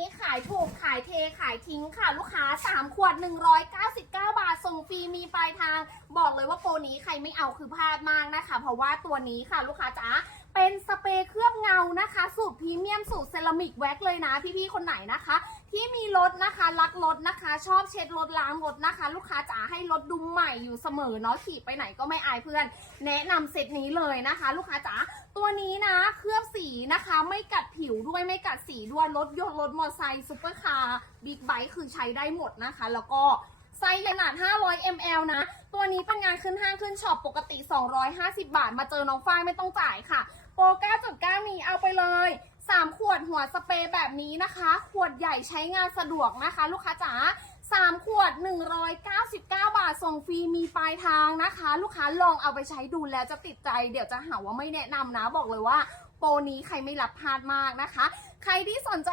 นี้ขายถูกขายเทขายทิ้งค่ะลูกค้า 3 ขวด 199 บาท ส่งฟรีมีปลายทาง บอกเลยว่าโปรนี้ใครไม่เอาคือพลาดมากนะคะ เพราะว่าตัวนี้ค่ะลูกค้าจ๋าเป็นสเปรย์เคลือบเงานะคะ รามิกแว็กเลยนะพี่ๆคนไหนนะคะ ที่มีรถนะคะรักรถนะคะ ชอบเช็ดรถล้างรถนะคะ ลูกค้าจ๋าให้รถดูใหม่อยู่เสมอเนาะขี่ไปไหนก็ไม่อายเพื่อน แนะนำเซตนี้เลยนะคะ ลูกค้าจ๋าตัวนี้นะเคลือบสีนะคะ ไม่กัดผิวด้วยไม่กัดสีด้วยรถยนต์รถมอเตอร์ไซค์ซุปเปอร์คาร์บิ๊กไบค์คือใช้ได้หมดนะคะ แล้วก็ไซส์ขนาด 500 ml นะ ตัวนี้เป็นงานขึ้นห้างขึ้นช็อปปกติ 250 บาท มาเจอน้องฝ้ายไม่ต้องจ่ายค่ะ โปร 9.9 นี้เอาไปเลย 3ขวดหัวสเปรย์แบบนี้นะคะ ขวดใหญ่ใช้งานสะดวกนะคะ ลูกค้าจ๋า3ขวด 199 บาท ส่งฟรีมีปลายทางนะคะ ลูกค้าลองเอาไปใช้ดูแล้วจะติดใจ เดี๋ยวจะหาว่าไม่แนะนำนะ บอกเลยว่า โปรนี้ใครไม่รับพลาดมากนะคะ ใครที่สนใจ